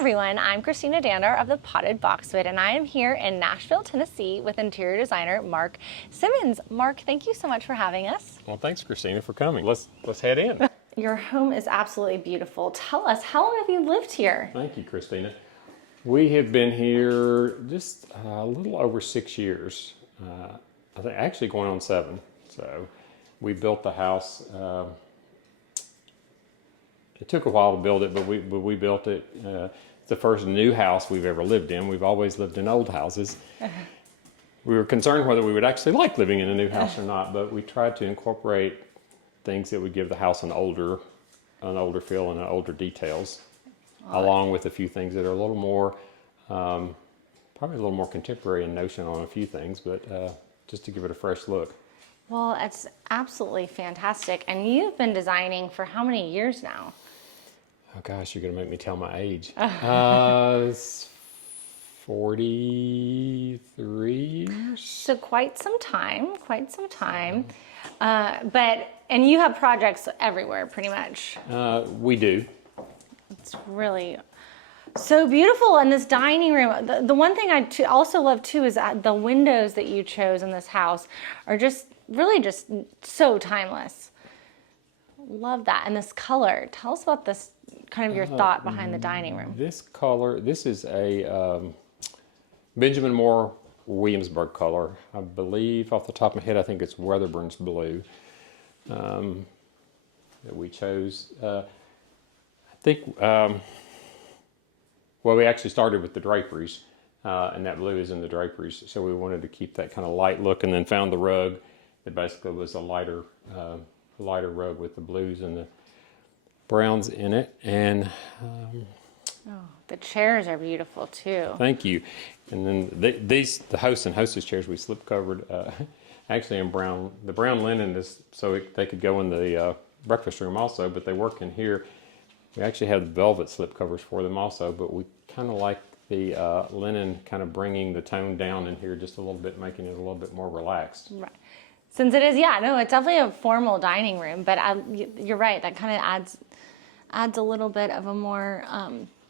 everyone, I'm Christina Dandar of the Potted Boxwood, and I am here in Nashville, Tennessee with interior designer Mark Simmons. Mark, thank you so much for having us. Well, thanks, Christina, for coming. Let's head in. Your home is absolutely beautiful. Tell us, how long have you lived here? Thank you, Christina. We have been here just a little over 6 years. I think actually going on 7. So we built the house. It took a while to build it, but we built it. It's the first new house we've ever lived in. We've always lived in old houses. We were concerned whether we would actually like living in a new house or not, but we tried to incorporate things that would give the house an older feel and older details, along with a few things that are a little more, probably a little more contemporary in notion on a few things, but just to give it a fresh look. Well, it's absolutely fantastic. And you've been designing for how many years now? Oh gosh, you're gonna make me tell my age. It's 43 years. So quite some time. And you have projects everywhere, pretty much. We do. It's really so beautiful in this dining room. The one thing I also love too is that the windows that you chose in this house are just really just so timeless. Love that. And this color. Tell us about this, kind of your thought behind the dining room. This color, this is a Benjamin Moore Williamsburg color. I believe off the top of my head, I think it's Weatherburn's blue that we chose. I think, well, we actually started with the draperies, and that blue is in the draperies. So we wanted to keep that kind of light look, and then found the rug. It basically was a lighter rug with the blues and the browns in it. And The chairs are beautiful too. thank you. And then the host and hostess chairs we slip covered, actually in brown. The brown linen is so they could go in the breakfast room also, but they work in here. We actually have the velvet slip covers for them also, but we kind of like the linen kind of bringing the tone down in here just a little bit, making it a little bit more relaxed. Right. Since it is, it's definitely a formal dining room, but you're right, that kind of adds a little bit of a more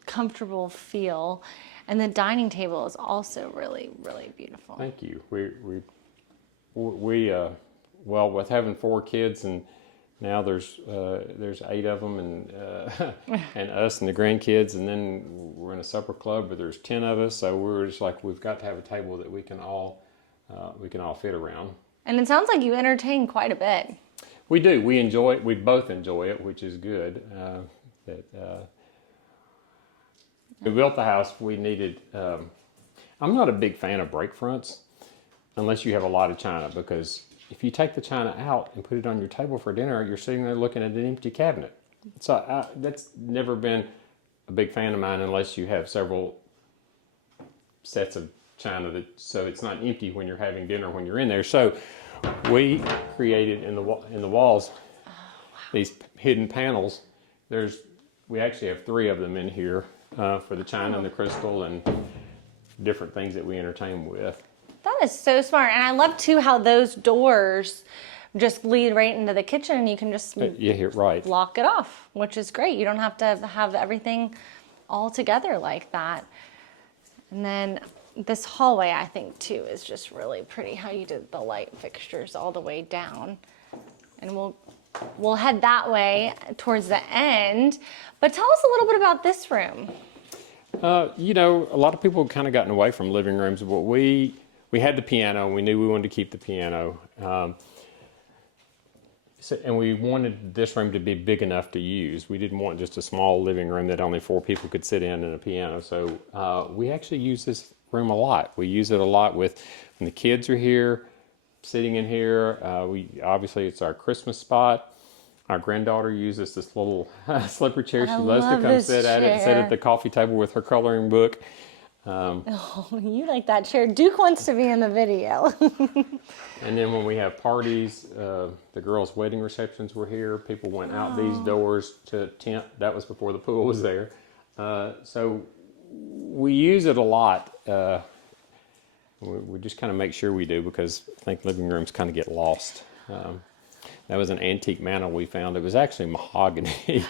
comfortable feel. And the dining table is also really, really beautiful. Thank you. We well, with having 4 kids, and now there's 8 of them, and and us and the grandkids, and then we're in a supper club where there's 10 of us. So we're just like, we've got to have a table that we can all fit around. And it sounds like you entertain quite a bit. We do. We enjoy it. We both enjoy it, which is good. We built the house. We needed. I'm not a big fan of break fronts unless you have a lot of china, because if you take the china out and put it on your table for dinner, you're sitting there looking at an empty cabinet. So that's never been a big fan of mine unless you have several sets of china, so it's not empty when you're having dinner when you're in there. So we created in the walls these hidden panels. We actually have 3 of them in here for the china and the crystal and different things that we entertain with. That is so smart. And I love too how those doors just lead right into the kitchen, and you can just lock it off, which is great. You don't have to have everything all together like that. And then this hallway, I think too, is just really pretty how you did the light fixtures all the way down. And we'll head that way towards the end. But tell us a little bit about this room. A lot of people have kind of gotten away from living rooms, but we had the piano. We knew we wanted to keep the piano. And we wanted this room to be big enough to use. We didn't want just a small living room that only 4 people could sit in and a piano. So we actually use this room a lot. We use it a lot when the kids are here, sitting in here. Obviously it's our Christmas spot. Our granddaughter uses this little slipper chair. She loves to come sit at it and sit at the coffee table with her coloring book. Oh, you like that chair. Duke wants to be in the video. And then when we have parties, the girls' wedding receptions were here. People went out these doors to tent. That was before the pool was there. So we use it a lot. We just kind of make sure we do, because I think living rooms kind of get lost. That was an antique mantle we found. It was actually mahogany.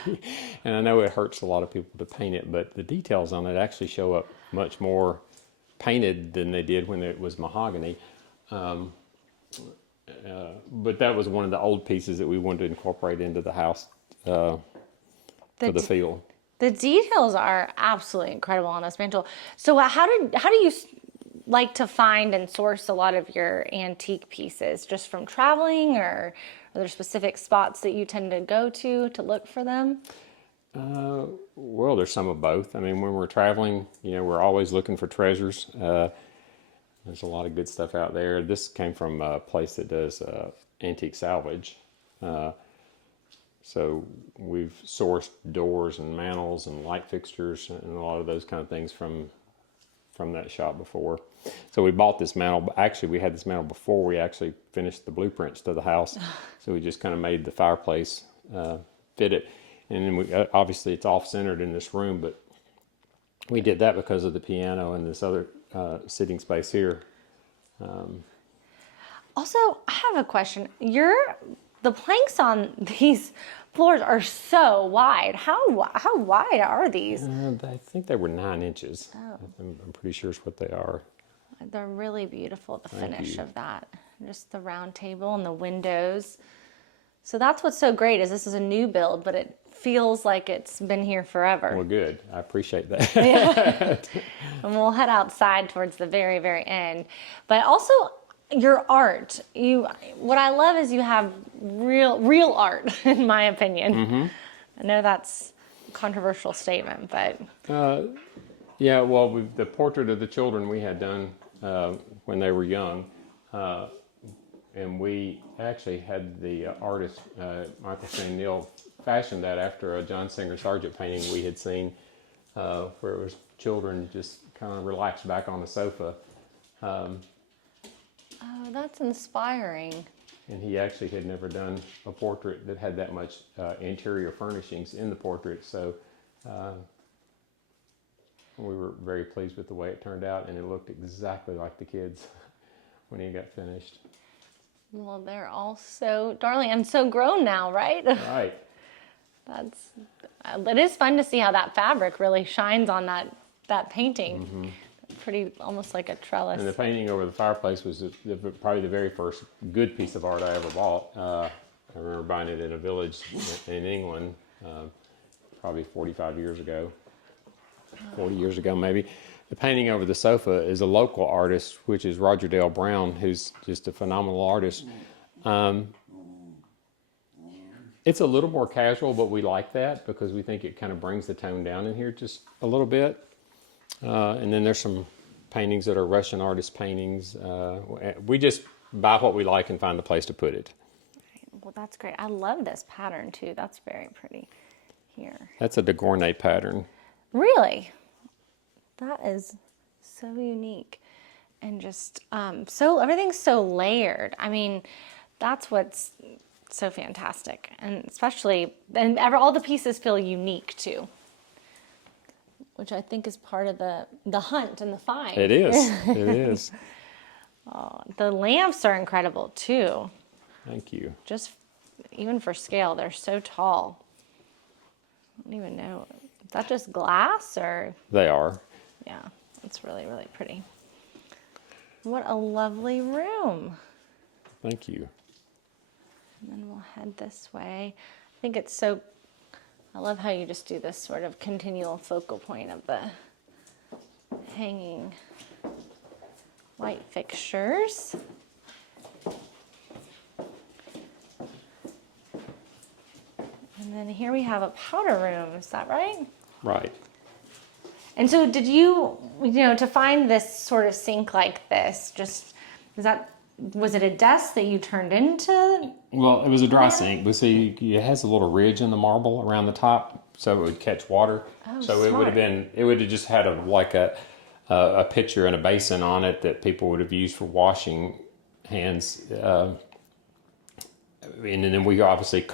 And I know it hurts a lot of people to paint it, but the details on it actually show up much more painted than they did when it was mahogany. But that was one of the old pieces that we wanted to incorporate into the house for the feel. The details are absolutely incredible on this mantle. So how do you like to find and source a lot of your antique pieces? Just from traveling, or are there specific spots that you tend to go to look for them? Well, there's some of both. I mean, when we're traveling, we're always looking for treasures. There's a lot of good stuff out there. This came from a place that does antique salvage. So we've sourced doors and mantles and light fixtures and a lot of those kind of things from that shop before. So we bought this mantle. Actually, we had this mantle before we actually finished the blueprints to the house. So we just kind of made the fireplace fit it. And then we obviously it's off-centered in this room, but we did that because of the piano and this other sitting space here. Also, I have a question. The planks on these floors are so wide. How wide are these? I think they were 9 inches. Oh. I'm pretty sure it's what they are. They're really beautiful, the finish of that. Just the round table and the windows. So that's what's so great is this is a new build, but it feels like it's been here forever. Well, good. I appreciate that. Yeah. And we'll head outside towards the very, very end. But also your art. What I love is you have real art, in my opinion. Mm-hmm. I know that's a controversial statement, but yeah. Well, the portrait of the children we had done when they were young, and we actually had the artist Michael St. Neil fashioned that after a John Singer Sargent painting we had seen, where it was children just kind of relaxed back on the sofa. Oh, that's inspiring. And he actually had never done a portrait that had that much interior furnishings in the portrait, so we were very pleased with the way it turned out, and it looked exactly like the kids when he got finished. Well, they're all so darling and so grown now, right? Right. It is fun to see how that fabric really shines on that painting. Mm-hmm. Pretty, almost like a trellis. And the painting over the fireplace was probably the very first good piece of art I ever bought. I remember buying it in a village in England, probably 45 years ago, 40 years ago maybe. The painting over the sofa is a local artist, which is Roger Dale Brown, who's just a phenomenal artist. It's a little more casual, but we like that because we think it kind of brings the tone down in here just a little bit. And then there's some paintings that are Russian artist paintings. We just buy what we like and find a place to put it. Well, that's great. I love this pattern too. That's very pretty here. That's a de Gournay pattern. Really? That is so unique. And just everything's so layered. I mean, that's what's so fantastic. And especially, all the pieces feel unique too, which I think is part of the hunt and the find. It is. It is. Oh, the lamps are incredible too. Thank you. Just even for scale, they're so tall. I don't even know. Is that just glass or? They are. Yeah, it's really, really pretty. What a lovely room. Thank you. And then we'll head this way. I think I love how you just do this sort of continual focal point of the hanging light fixtures. And then here we have a powder room, is that right? Right. And so did you to find this sort of sink like this, was it a desk that you turned into? Well, it was a dry sink, but see, it has a little ridge in the marble around the top, so it would catch water. Oh, so smart. it would have just had a pitcher and a basin on it that people would have used for washing hands. And then we obviously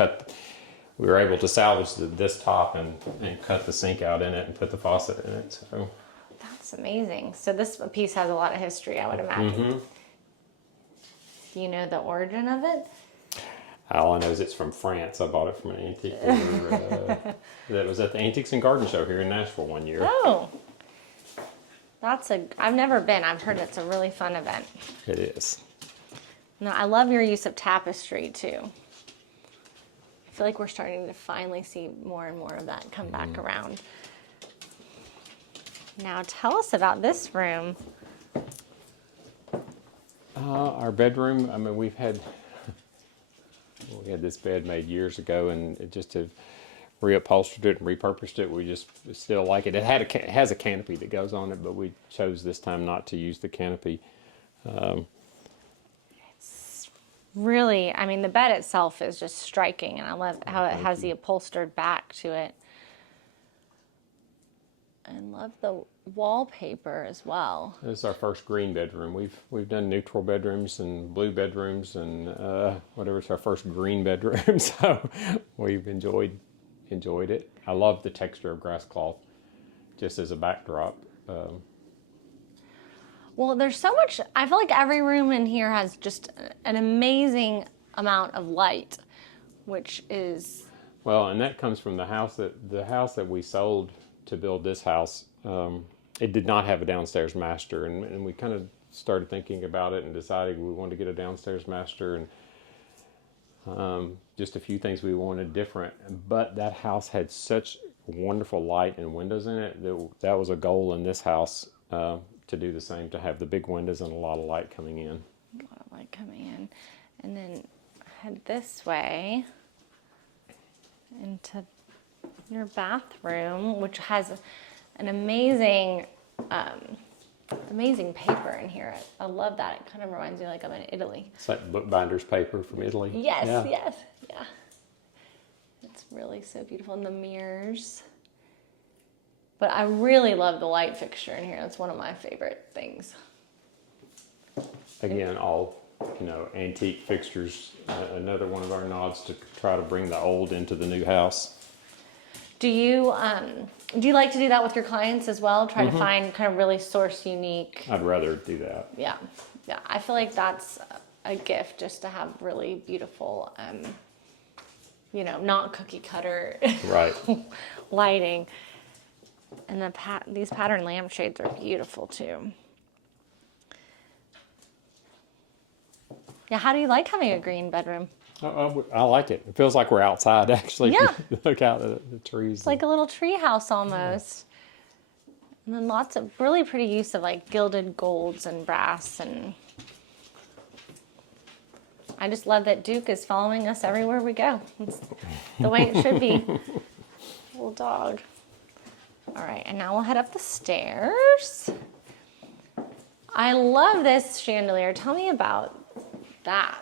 we were able to salvage this top and cut the sink out in it and put the faucet in it. So that's amazing. So this piece has a lot of history, I would imagine. Mm-hmm. Do you know the origin of it? All I know is it's from France. I bought it from an antique dealer that was at the Antiques and Garden Show here in Nashville one year. Oh, I've never been. I've heard it's a really fun event. It is. No, I love your use of tapestry too. I feel like we're starting to finally see more and more of that come back around. Now tell us about this room. Our bedroom, I mean, we had this bed made years ago, and it just have reupholstered it and repurposed it. We just still like it. It has a canopy that goes on it, but we chose this time not to use the canopy. It's really, I mean, the bed itself is just striking, and I love how it has the upholstered back to it. And love the wallpaper as well. This is our first green bedroom. We've done neutral bedrooms and blue bedrooms and whatever. It's our first green bedroom, so we've enjoyed it. I love the texture of grass cloth, just as a backdrop. Well, there's so much. I feel like every room in here has just an amazing amount of light, which is well, and that comes from the house that we sold to build this house. It did not have a downstairs master, and we kind of started thinking about it and decided we wanted to get a downstairs master, and just a few things we wanted different. But that house had such wonderful light and windows in it that was a goal in this house, to do the same, to have the big windows and a lot of light coming in. A lot of light coming in. And then head this way into your bathroom, which has an amazing paper in here. I love that. It kind of reminds me like I'm in Italy. It's like bookbinder's paper from Italy. Yes, yeah. It's really so beautiful. And the mirrors. But I really love the light fixture in here. That's one of my favorite things. Again, all antique fixtures. Another one of our nods to try to bring the old into the new house. Do you like to do that with your clients as well? Try to find kind of really source unique. I'd rather do that. Yeah. I feel like that's a gift, just to have really beautiful, not cookie cutter Right. lighting. And these pattern lampshades are beautiful too. Yeah, how do you like having a green bedroom? I like it. It feels like we're outside, actually. Yeah. Look out at the trees. It's like a little tree house almost. Yeah. And then lots of really pretty use of like gilded golds and brass. And I just love that Duke is following us everywhere we go. It's the way it should be. Little dog. All right, and now we'll head up the stairs. I love this chandelier. Tell me about that.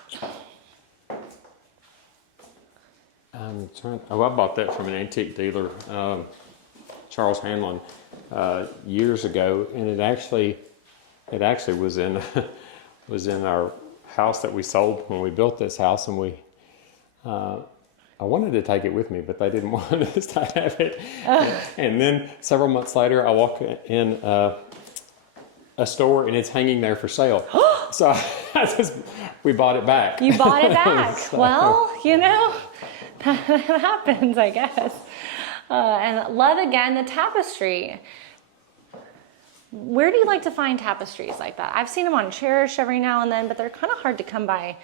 I bought that from an antique dealer, Charles Hanlon, years ago, and it actually was in our house that we sold when we built this house, and I wanted to take it with me, but they didn't want us to have it. And then several months later, I walk in a store and it's hanging there for sale. So we bought it back. You bought it back. So. Well, that happens, I guess. And love again the tapestry. Where do you like to find tapestries like that? I've seen them on Cherish every now and then, but they're kind of hard to come by.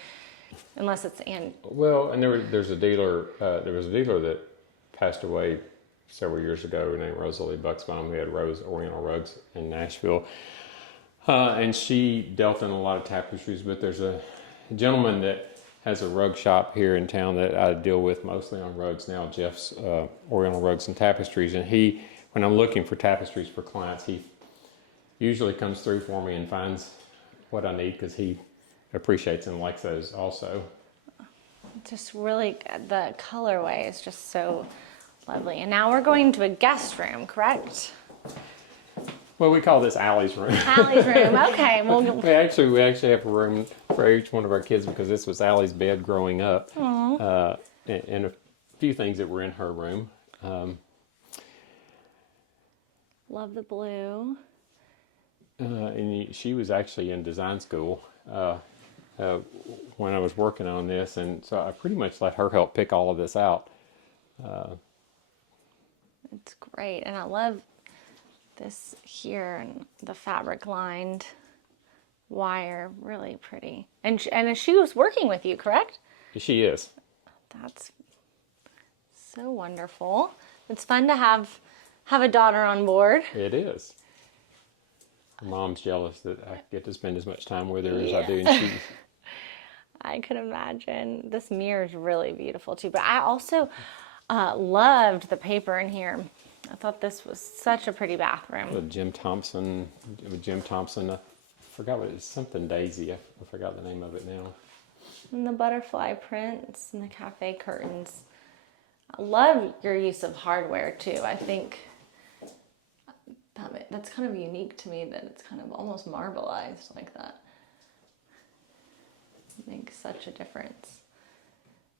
Unless it's Well, and there was a dealer that passed away several years ago named Rosalie Bucksbaum, who had Rose Oriental Rugs in Nashville. And she dealt in a lot of tapestries, but there's a gentleman that has a rug shop here in town that I deal with mostly on rugs now, Jeff's Oriental Rugs and Tapestries. And when I'm looking for tapestries for clients, he usually comes through for me and finds what I need, because he appreciates and likes those also. Just really, the colorway is just so lovely. And now we're going to a guest room, correct? Well, we call this Allie's room. Allie's room, okay. Well, we actually have a room for each one of our kids, because this was Allie's bed growing up. And a few things that were in her room. Love the blue. And she was actually in design school. when I was working on this, and so I pretty much let her help pick all of this out. It's great, and I love this here and the fabric lined wire, really pretty. And she was working with you, correct? She is. That's so wonderful. It's fun to have a daughter on board. It is. Mom's jealous that I get to spend as much time with her as I do, and she's. I could imagine. This mirror is really beautiful too, but I also loved the paper in here. I thought this was such a pretty bathroom. With Jim Thompson, I forgot what it is, something Daisy. I forgot the name of it now. And the butterfly prints and the cafe curtains. I love your use of hardware too. I think that's kind of unique to me, that it's kind of almost marbleized like that. It makes such a difference.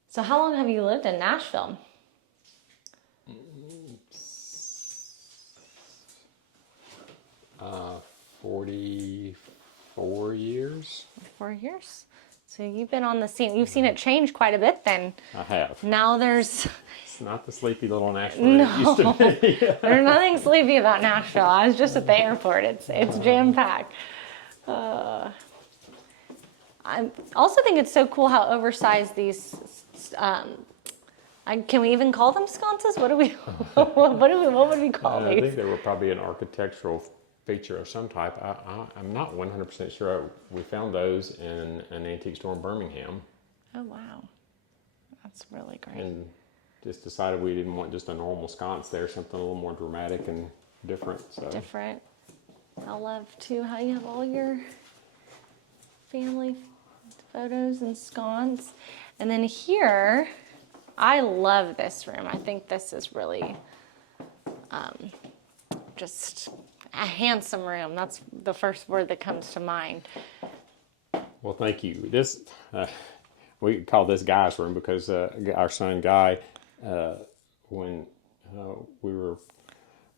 So how long have you lived in Nashville? 44 years. 4 years. So you've been on the scene. You've seen it change quite a bit then. I have. Now there's... It's not the sleepy little Nashville it used to be. There's nothing sleepy about Nashville. I was just at the airport. It's jam-packed. I also think it's so cool how oversized these... can we even call them sconces? What would we call these? I think they were probably an architectural feature of some type. I'm not 100% sure. We found those in an antique store in Birmingham. Oh, wow. That's really great. And just decided we didn't want just a normal sconce there, something a little more dramatic and different. So. Different. I love, too, how you have all your family photos and sconce. And then here, I love this room. I think this is really just a handsome room. That's the first word that comes to mind. Well, thank you. This we call this Guy's room because our son Guy, when we were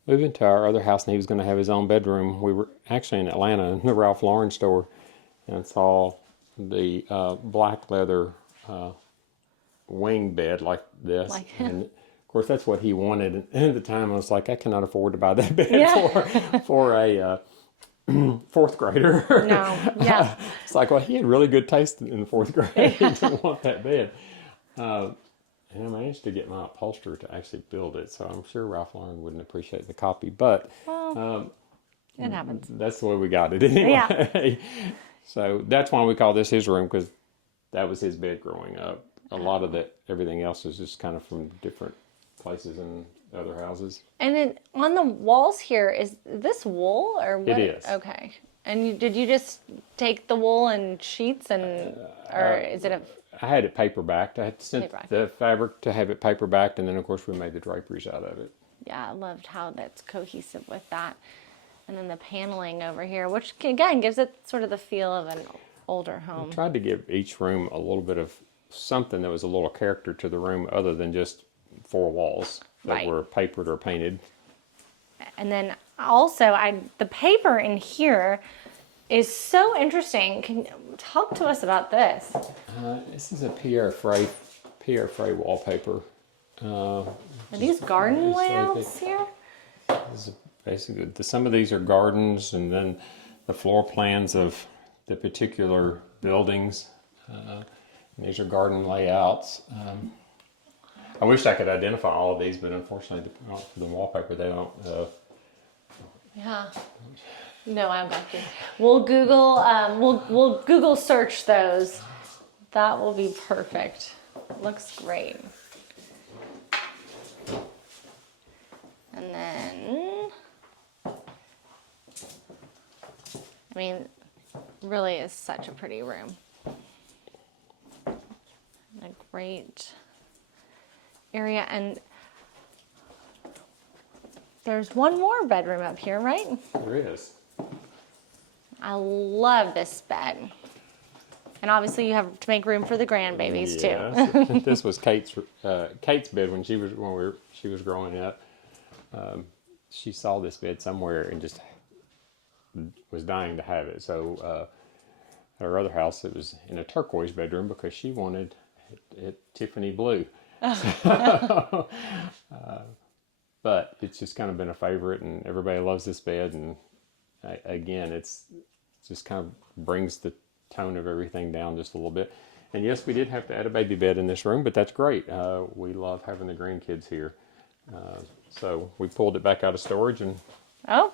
moving to our other house and he was going to have his own bedroom, we were actually in Atlanta in the Ralph Lauren store and saw the black leather wing bed like this. And of course, that's what he wanted. And at the time, I was like, I cannot afford to buy that bed for a fourth grader. No, yeah. It's like, well, he had really good taste in the fourth grade. He didn't want that bed. And I managed to get my upholsterer to actually build it. So I'm sure Ralph Lauren wouldn't appreciate the copy. But it happens. That's the way we got it anyway. Yeah. So that's why we call this his room, because that was his bed growing up. A lot of everything else is just kind of from different places and other houses. And then on the walls here, is this wool or what? It is. Okay. And did you just take the wool and sheets or is it I had it paper-backed. I had sent the fabric to have it paper-backed, and then of course we made the draperies out of it. Yeah, I loved how that's cohesive with that. And then the paneling over here, which again gives it sort of the feel of an older home. I tried to give each room a little bit of something that was a little character to the room other than just four walls that were papered or painted. And then also, the paper in here is so interesting. Can you talk to us about this? This is a Pierre Frey wallpaper. Are these garden layouts here? This is basically, some of these are gardens, and then the floor plans of the particular buildings. These are garden layouts. I wish I could identify all of these, but unfortunately, for the wallpaper, they don't. Yeah. No, I've got you. We'll Google. We'll Google search those. That will be perfect. Looks great. And then, I mean, really is such a pretty room. A great area, and there's one more bedroom up here, right? There is. I love this bed. And obviously you have to make room for the grandbabies too. This was Kate's bed when she was growing up. She saw this bed somewhere and just was dying to have it. So At our other house, it was in a turquoise bedroom because she wanted it Tiffany blue. But it's just kind of been a favorite, and everybody loves this bed. And again, it's just kind of brings the tone of everything down just a little bit. And yes, we did have to add a baby bed in this room, but that's great. We love having the grandkids here. So we pulled it back out of storage, and oh,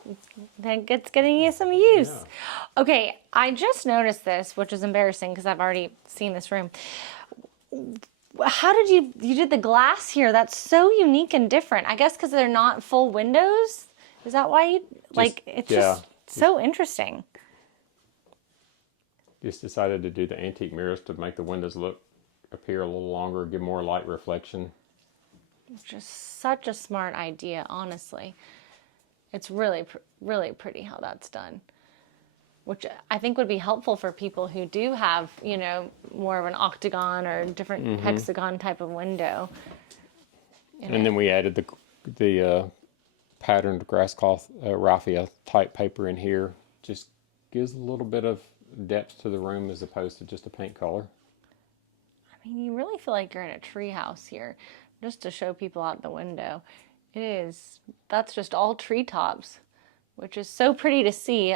then it's getting you some use. Yeah. Okay, I just noticed this, which is embarrassing because I've already seen this room. How did you did the glass here? That's so unique and different. I guess because they're not full windows. Is that why you, it's just so interesting. Just decided to do the antique mirrors to make the windows appear a little longer, give more light reflection. Just such a smart idea, honestly. It's really, really pretty how that's done, which I think would be helpful for people who do have, more of an octagon or different hexagon type of window. And then we added the patterned grass cloth raffia type paper in here. Just gives a little bit of depth to the room as opposed to just a paint color. I mean, you really feel like you're in a tree house here, just to show people out the window. That's just all treetops, which is so pretty to see.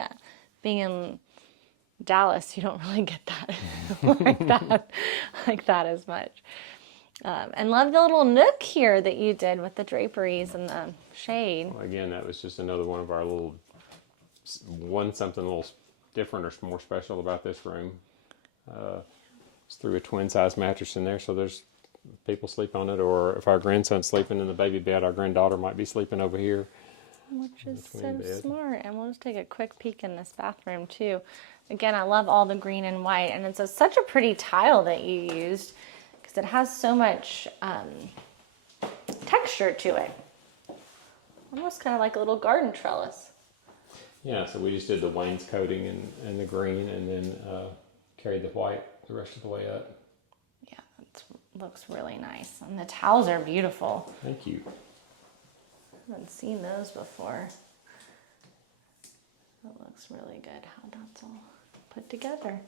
Being in Dallas, you don't really get that like that as much. And love the little nook here that you did with the draperies and the shade. Well, again, that was just another one of our something a little different or more special about this room. It's threw a twin size mattress in there, so there's people sleep on it, or if our grandson's sleeping in the baby bed, our granddaughter might be sleeping over here. Which is so smart. And we'll just take a quick peek in this bathroom too. Again, I love all the green and white, and it's such a pretty tile that you used because it has so much texture to it. Almost kind of like a little garden trellis. Yeah, so we just did the wainscoting and the green, and then carried the white the rest of the way up. Yeah, it looks really nice. And the towels are beautiful. Thank you. I haven't seen those before. That looks really good how that's all put together.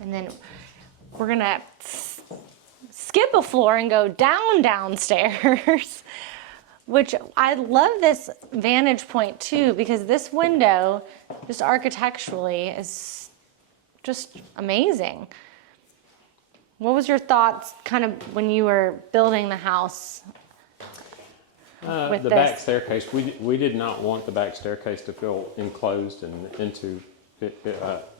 And then we're gonna skip a floor and go downstairs, which I love this vantage point too, because this window, just architecturally, is just amazing. What was your thoughts kind of when you were building the house with the this? back staircase, we did not want the back staircase to feel enclosed and into it,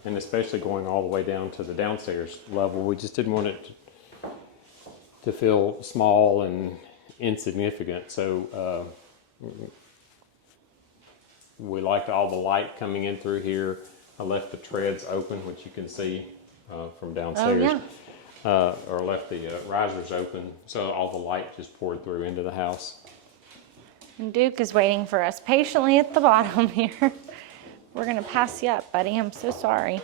and especially going all the way down to the downstairs level. We just didn't want it to feel small and insignificant. So we liked all the light coming in through here. I left the treads open, which you can see from downstairs. Oh, yeah. Or left the risers open, so all the light just poured through into the house. And Duke is waiting for us patiently at the bottom here. We're gonna pass you up, buddy. I'm so sorry.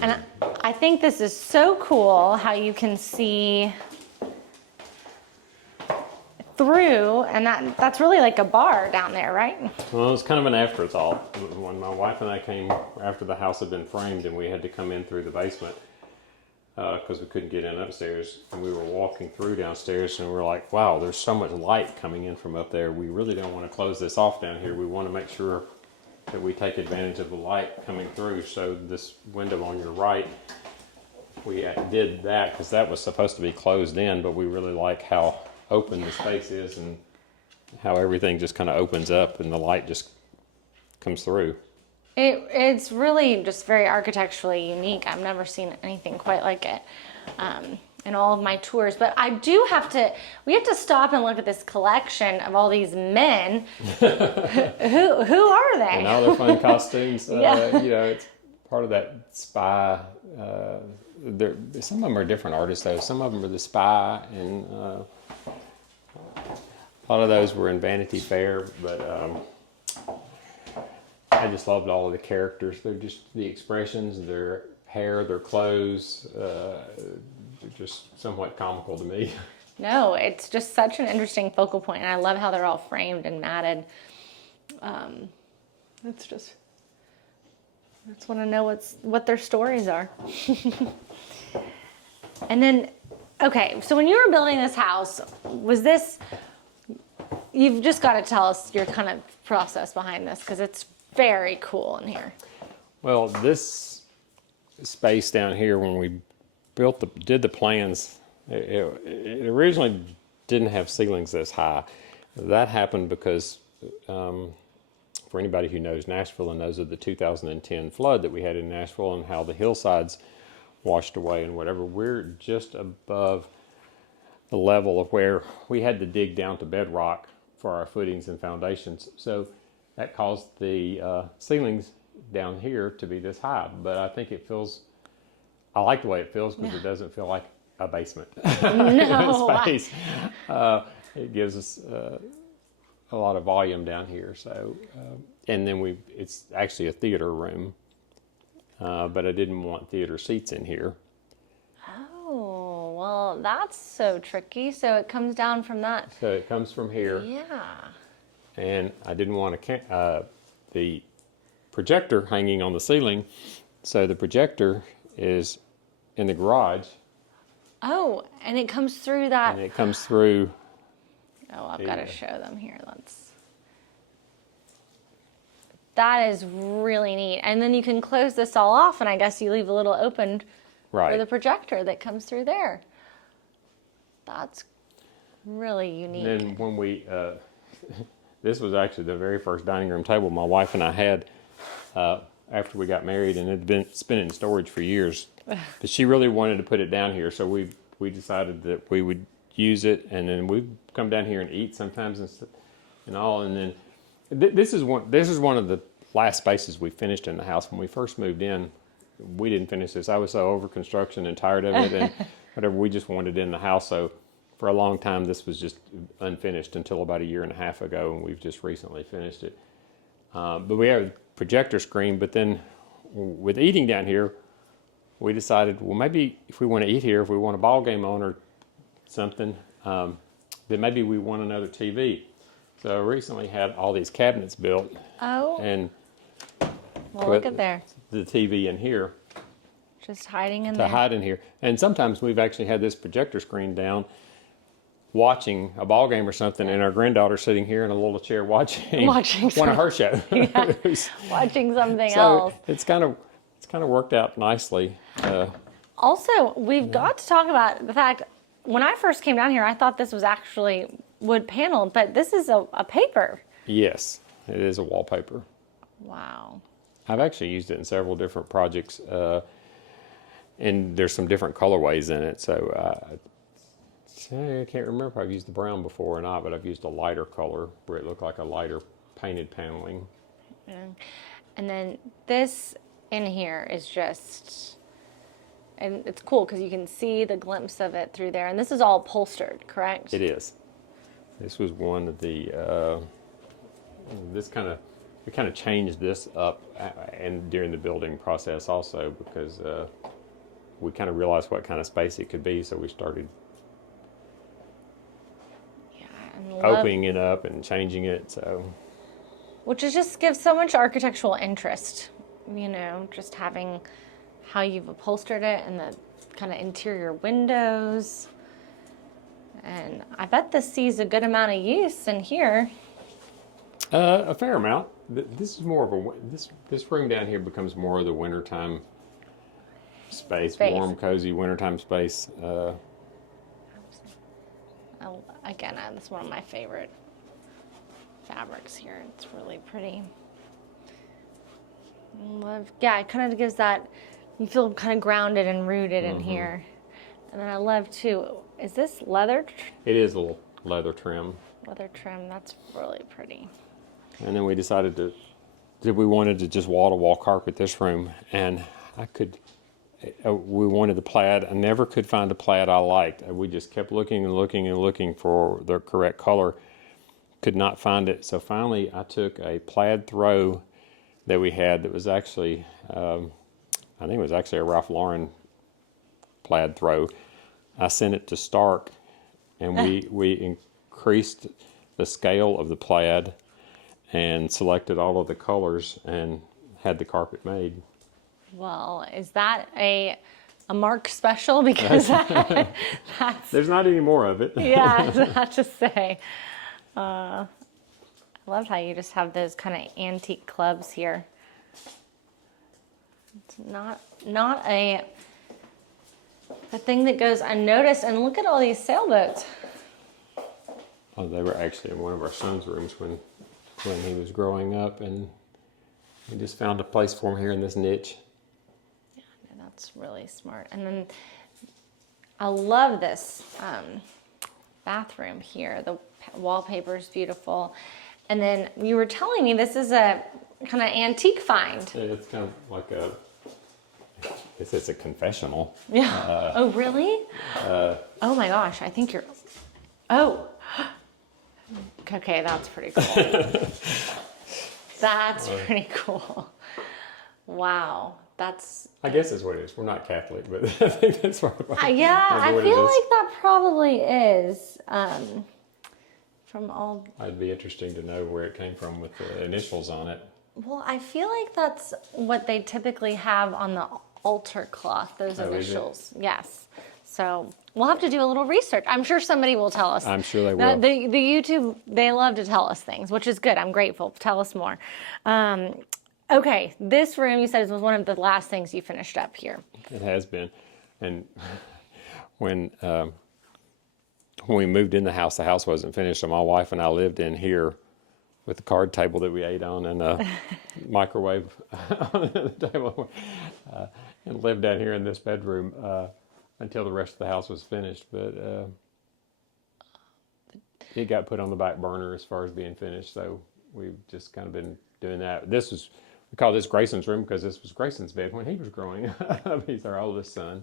And I think this is so cool how you can see through, and that's really like a bar down there, right? Well, it was kind of an afterthought. When my wife and I came after the house had been framed and we had to come in through the basement because we couldn't get in upstairs, and we were walking through downstairs and we were like, wow, there's so much light coming in from up there. We really don't want to close this off down here. We want to make sure that we take advantage of the light coming through. So this window on your right, we did that because that was supposed to be closed in, but we really like how open the space is and how everything just kind of opens up and the light just comes through. It's really just very architecturally unique. I've never seen anything quite like it in all of my tours. But we have to stop and look at this collection of all these men. Who are they? And all their fun costumes. Yeah. It's part of that spy. Some of them are different artists though. Some of them are the spy, and a lot of those were in Vanity Fair, but I just loved all of the characters. They're just the expressions, their hair, their clothes, they're just somewhat comical to me. No, it's just such an interesting focal point, and I love how they're all framed and matted. It's just, I just want to know what their stories are. And then, okay, so when you were building this house, was this, you've just got to tell us your kind of process behind this, because it's very cool in here. Well, this space down here, when we did the plans, it originally didn't have ceilings this high. That happened because, for anybody who knows Nashville and knows of the 2010 flood that we had in Nashville and how the hillsides washed away and whatever, we're just above the level of where we had to dig down to bedrock for our footings and foundations. So that caused the ceilings down here to be this high. But I think I like the way it feels because it doesn't feel like a basement. No. Space. It gives us a lot of volume down here. So, and then it's actually a theater room. But I didn't want theater seats in here. Oh, well, that's so tricky. So it comes down from that. So it comes from here. Yeah. And I didn't want the projector hanging on the ceiling. So the projector is in the garage. Oh, and it comes through that. And it comes through. Oh, I've got to show them here. That is really neat. And then you can close this all off, and I guess you leave a little open for the projector that comes through there. That's really unique. And then when this was actually the very first dining room table my wife and I had after we got married, and it's been in storage for years. But she really wanted to put it down here, so we decided that we would use it, and then we'd come down here and eat sometimes and all, and then this is one of the last spaces we finished in the house. When we first moved in, we didn't finish this. I was so over construction and tired of it and whatever. We just wanted it in the house. So for a long time, this was just unfinished until about a year and a half ago, and we've just recently finished it. But we have a projector screen. But then with eating down here, we decided, well, maybe if we want to eat here, if we want a ball game on or something, then maybe we want another TV. So I recently had all these cabinets built. Oh. And well, look at there. The TV in here. Just hiding in there. To hide in here. And sometimes we've actually had this projector screen down watching a ball game or something, and our granddaughter sitting here in a little chair watching one of her shows. Yeah. Watching something so else. It's kind of worked out nicely. Also, we've got to talk about the fact, when I first came down here, I thought this was actually wood paneled, but this is a paper. Yes, it is a wallpaper. Wow. I've actually used it in several different projects, and there's some different colorways in it. So I can't remember if I've used the brown before or not, but I've used a lighter color where it looked like a lighter painted paneling. And then this in here is just, and it's cool because you can see the glimpse of it through there. And this is all upholstered, correct? It is. This was one of the, we kind of changed this up and during the building process also, because we kind of realized what kind of space it could be, so we started opening it up and changing it. So, which is just gives so much architectural interest, you know, just having how you've upholstered it and the kind of interior windows. And I bet this sees a good amount of use in here. A fair amount. This is more of this room down here becomes more of the wintertime space. Warm, cozy wintertime space. Again, that's one of my favorite fabrics here. It's really pretty. Yeah, it kind of gives that, you feel kind of grounded and rooted in here. And then I love too, is this leather? It is a little leather trim. Leather trim, that's really pretty. And then we decided we wanted to just wall-to-wall carpet this room, and we wanted the plaid. I never could find a plaid I liked. We just kept looking and looking and looking for the correct color. Could not find it. So finally I took a plaid throw that we had that was actually, I think it was actually a Ralph Lauren plaid throw. I sent it to Stark, and we increased the scale of the plaid and selected all of the colors and had the carpet made. Well, is that a Mark special? Because that's there's not any more of it. Yeah, I was about to say. I love how you just have those kind of antique clubs here. It's not a thing that goes unnoticed. And look at all these sailboats. Oh, they were actually in one of our son's rooms when he was growing up, and we just found a place for him here in this niche. Yeah, no, that's really smart. And then I love this bathroom here. The wallpaper is beautiful. And then you were telling me this is a kind of antique find. Yeah, it's kind of like it's a confessional. Yeah. Oh, really? Oh my gosh, I think you're... Oh. Okay, that's pretty cool. That's pretty cool. Wow. That's... I guess that's what it is. We're not Catholic, but I think that's what yeah, I feel like that probably is. From all... It'd be interesting to know where it came from with the initials on it. Well, I feel like that's what they typically have on the altar cloth, those initials. Yes. So we'll have to do a little research. I'm sure somebody will tell us. I'm sure they will. The YouTube, they love to tell us things, which is good. I'm grateful. Tell us more. Okay, this room you said was one of the last things you finished up here. It has been. And when we moved in the house wasn't finished, so my wife and I lived in here with the card table that we ate on and a microwave on the table, and lived down here in this bedroom until the rest of the house was finished. But it got put on the back burner as far as being finished, so we've just kind of been doing that. We call this Grayson's room because this was Grayson's bed when he was growing up. He's our oldest son.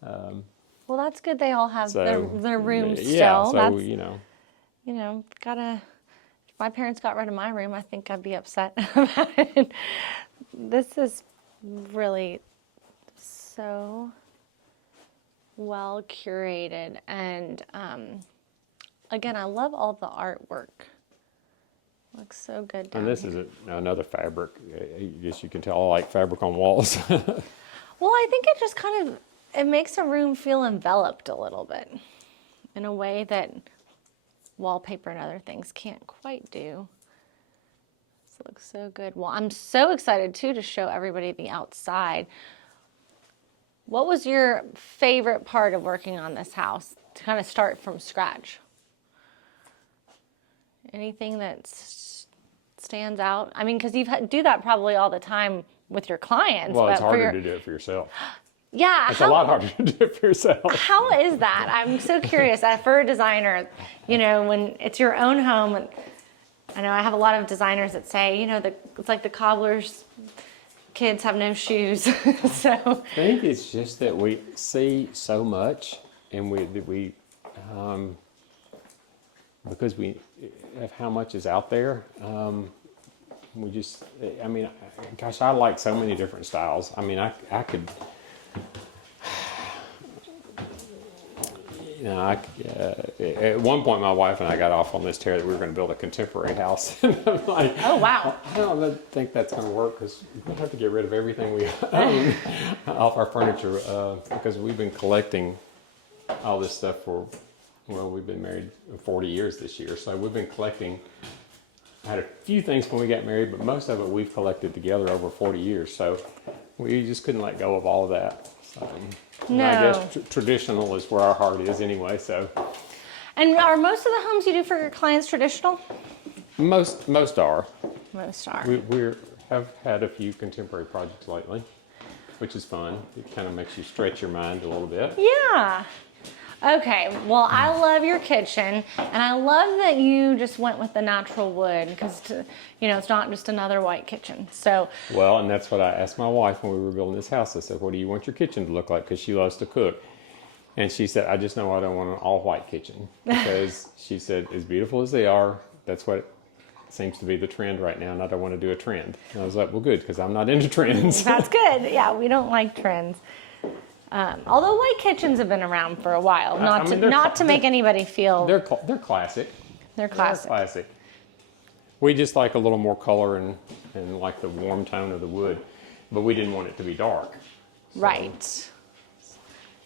Well, that's good. They all have their rooms still. Yeah, so that's, gotta... If my parents got rid of my room, I think I'd be upset about it. This is really so well curated. And again, I love all the artwork. Looks so good down And this here. is another fabric. I guess you can tell I like fabric on walls. Well, I think it just it makes a room feel enveloped a little bit in a way that wallpaper and other things can't quite do. This looks so good. Well, I'm so excited too to show everybody the outside. What was your favorite part of working on this house to kind of start from scratch? Anything that stands out? I mean, because you do that probably all the time with your clients. Well, it's harder to do it for yourself. Yeah. It's a lot harder to do it for yourself. How is that? I'm so curious. For a designer, when it's your own home, and I know I have a lot of designers that say, it's like the cobbler's kids have no shoes. So I think it's just that we see so much, and we because we of how much is out there, we just, gosh, I like so many different styles. I mean, I could, at one point my wife and I got off on this tear that we were going to build a contemporary house. And I'm like, oh, wow. I don't think that's going to work because we have to get rid of everything we own off our furniture because we've been collecting all this stuff we've been married 40 years this year, so we've been collecting. I had a few things when we got married, but most of it we've collected together over 40 years, so we just couldn't let go of all of that. So, no. I guess traditional is where our heart is anyway, so. And are most of the homes you do for your clients traditional? Most are. Most are. We have had a few contemporary projects lately, which is fun. It kind of makes you stretch your mind a little bit. Yeah. Okay, well, I love your kitchen, and I love that you just went with the natural wood because, it's not just another white kitchen. So. Well, and that's what I asked my wife when we were building this house. I said, what do you want your kitchen to look like? Because she loves to cook. And she said, I just know I don't want an all-white kitchen. Because she said, as beautiful as they are, that's what seems to be the trend right now, and I don't want to do a trend. And I was like, well, good, because I'm not into trends. That's good. Yeah, we don't like trends. Although white kitchens have been around for a while, not to make anybody feel... They're classic. They're classic. They're classic. We just like a little more color and like the warm tone of the wood, but we didn't want it to be dark. So. Right.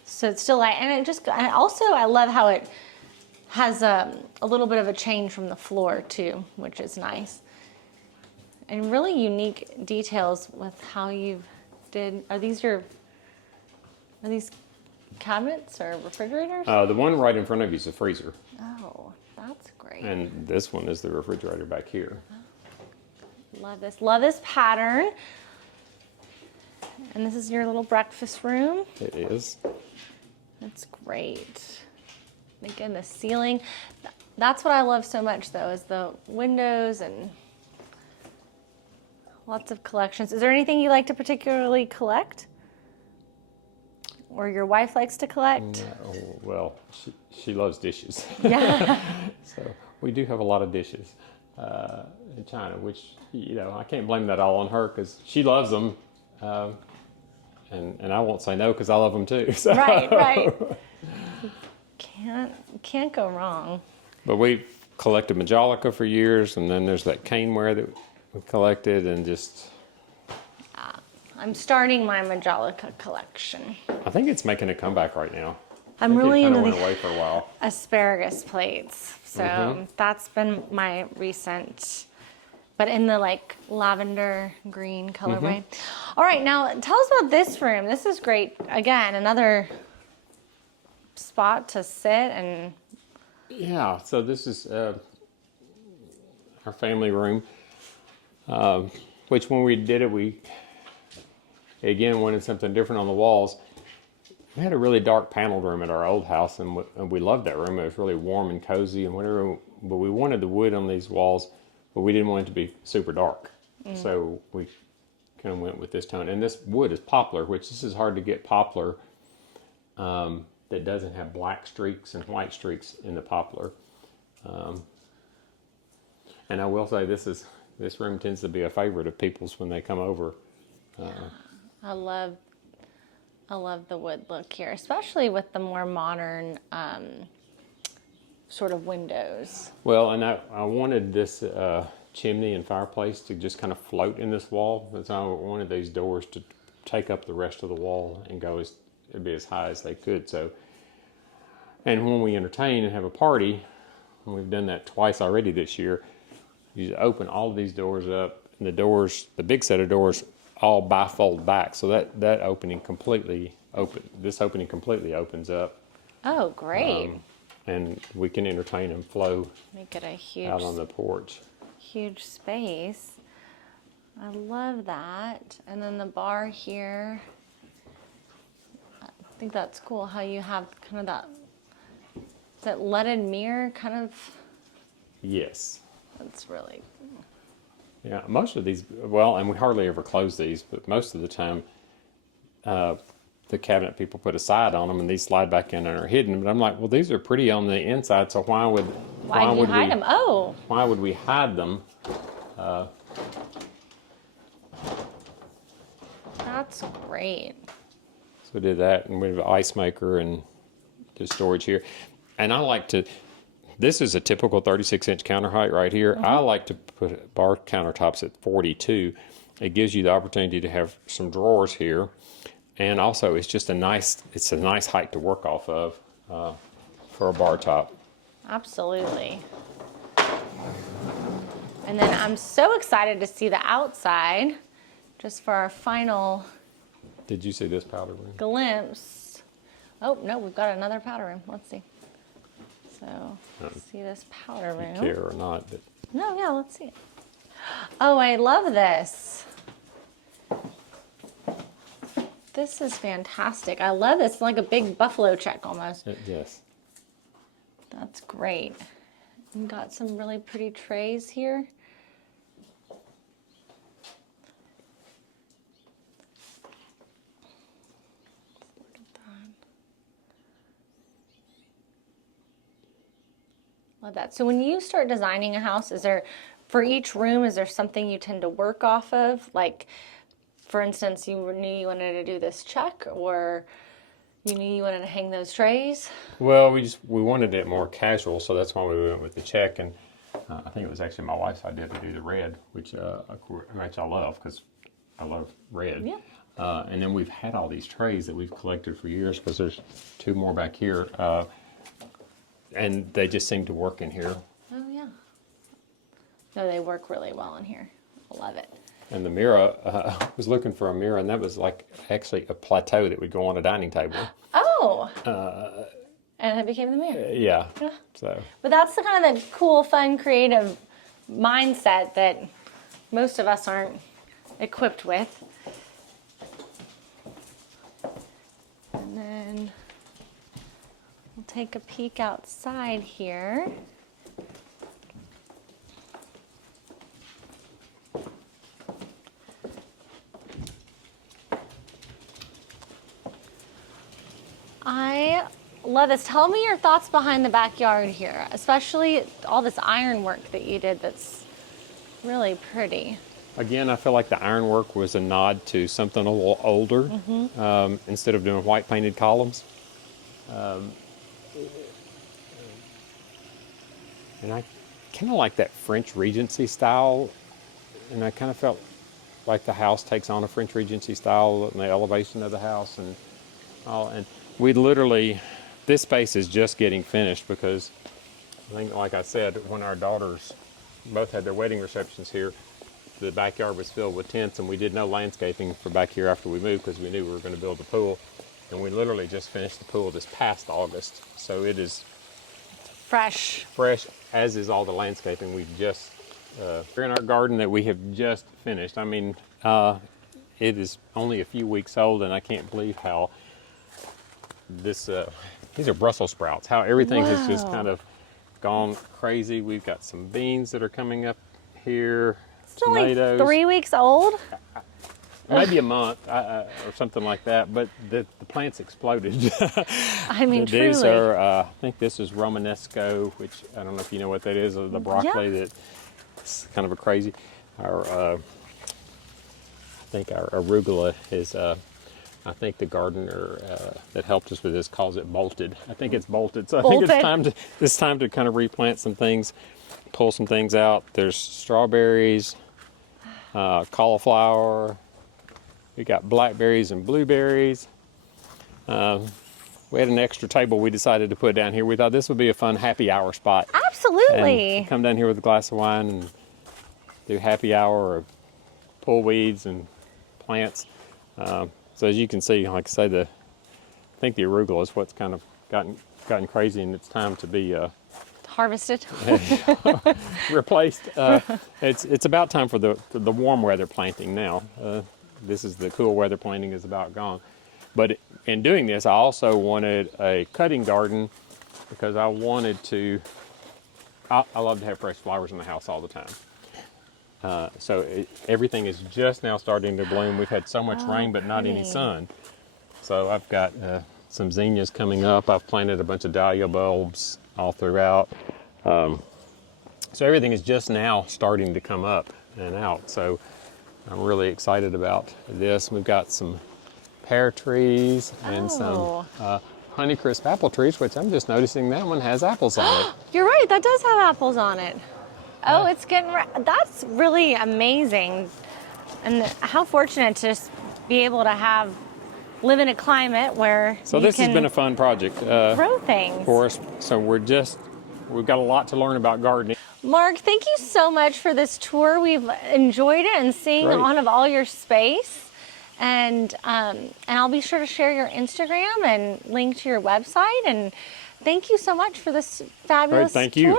So it's still light, and I love how it has a little bit of a change from the floor too, which is nice. And really unique details with how you did. Are these cabinets or refrigerators? The one right in front of you is a freezer. Oh, that's great. And this one is the refrigerator back here. Love this. Love this pattern. And this is your little breakfast room. It is. That's great. Again, the ceiling. That's what I love so much, though, is the windows and lots of collections. Is there anything you like to particularly collect? Or your wife likes to collect? No, well, she loves dishes. Yeah. So we do have a lot of dishes in China, which, I can't blame that all on her because she loves them. And I won't say no because I love them too. So. Right. Can't go wrong. But we collected Majolica for years, and then there's that caneware that we collected, and just... I'm starting my Majolica collection. I think it's making a comeback right now. I'm really into went away for a while. Asparagus plates. So that's been my recent... But in the lavender green colorway. All right, now tell us about this room. This is great. Again, another spot to sit and... Yeah, so this is our family room, which when we did it, we, again, wanted something different on the walls. We had a really dark paneled room at our old house, and we loved that room. It was really warm and cozy and whatever, but we wanted the wood on these walls, but we didn't want it to be super dark. So we kind of went with this tone. And this wood is poplar, which this is hard to get poplar that doesn't have black streaks and white streaks in the poplar. And I will say this room tends to be a favorite of people's when they come over. I love the wood look here, especially with the more modern sort of windows. Well, and I wanted this chimney and fireplace to just kind of float in this wall. So I wanted these doors to take up the rest of the wall and it'd be as high as they could. So, and when we entertain and have a party, and we've done that twice already this year, you just open all of these doors up, and the big set of doors all bifold back. So that opening completely opens up. Oh, great. And we can entertain and flow. Make it a huge out on the porch. Huge space. I love that. And then the bar here. I think that's cool how you have kind of that leaded mirror kind of. Yes. That's really cool. Yeah, most of these, and we hardly ever close these, but most of the time the cabinet people put a side on them and these slide back in and are hidden. But I'm like, well, these are pretty on the inside, so why would you hide them? Oh. Why would we hide them? That's great. So we did that, and we have an ice maker and the storage here. And I like to, this is a typical 36-inch counter height right here. I like to put bar countertops at 42. It gives you the opportunity to have some drawers here. And also, it's a nice height to work off of for a bar top. Absolutely. And then I'm so excited to see the outside, just for our final. Did you see this powder room? Glimpse. Oh, no, we've got another powder room. Let's see. So, see this powder room. You care or not. But. No, yeah, let's see it. Oh, I love this. This is fantastic. I love this. It's like a big buffalo check almost. Yes. That's great. We've got some really pretty trays here. Love that. So when you start designing a house, for each room, is there something you tend to work off of? Like, for instance, you knew you wanted to do this check, or You knew you wanted to hang those trays? Well, we wanted it more casual, so that's why we went with the check. And I think it was actually my wife's idea to do the red, which I love because I love red. Yeah. And then we've had all these trays that we've collected for years because there's 2 more back here. And they just seem to work in here. Oh, yeah. No, they work really well in here. I love it. And the mirror, I was looking for a mirror, and that was like actually a plateau that would go on a dining table. Oh! And it became the mirror. Yeah. So. But that's the kind of the cool, fun, creative mindset that most of us aren't equipped with. And then we'll take a peek outside here. I love this. Tell me your thoughts behind the backyard here, especially all this ironwork that you did that's really pretty. Again, I feel like the ironwork was a nod to something a little older, instead of doing white painted columns. And I kind of like that French Regency style, and I kind of felt like the house takes on a French Regency style and the elevation of the house and all. And we literally, this space is just getting finished because I think, like I said, when our daughters both had their wedding receptions here, the backyard was filled with tents, and we did no landscaping for back here after we moved because we knew we were going to build a pool. And we literally just finished the pool this past August. So it is fresh, as is all the landscaping we've just, we're in our garden that we have just finished. I mean, it is only a few weeks old, and I can't believe how these are Brussels sprouts, how everything has just kind of gone crazy. We've got some beans that are coming up here. It's only 3 weeks old. Maybe a month or something like that, but the plants exploded. I mean, These truly. are, I think this is Romanesco, which I don't know if you know what that is, the broccoli that's kind of a crazy. I think our arugula is, I think the gardener that helped us with this calls it bolted. I think it's bolted. So I think it's time to kind of replant some things, pull some things out. There's strawberries, cauliflower. We got blackberries and blueberries. We had an extra table we decided to put down here. We thought this would be a fun happy hour spot. Absolutely. And come down here with a glass of wine and do happy hour or pull weeds and plants. So as you can see, like I say, I think the arugula is what's kind of gotten crazy, and it's time to be harvested, replaced. It's about time for the warm weather planting now. This is the cool weather planting is about gone. But in doing this, I also wanted a cutting garden because I wanted to. I love to have fresh flowers in the house all the time. So everything is just now starting to bloom. We've had so much rain, but not any sun. So I've got some zinnias coming up. I've planted a bunch of dahlia bulbs all throughout. So everything is just now starting to come up and out. So I'm really excited about this. We've got some pear trees and some Honeycrisp apple trees, which I'm just noticing that one has apples on it. You're right, that does have apples on it. Oh, it's getting, that's really amazing. And how fortunate to just be able to live in a climate where so this has been a fun project grow things for us. So we've got a lot to learn about gardening. Mark, thank you so much for this tour. We've enjoyed it and seeing on of all your space. And I'll be sure to share your Instagram and link to your website. And thank you so much for this fabulous tour. Thank you.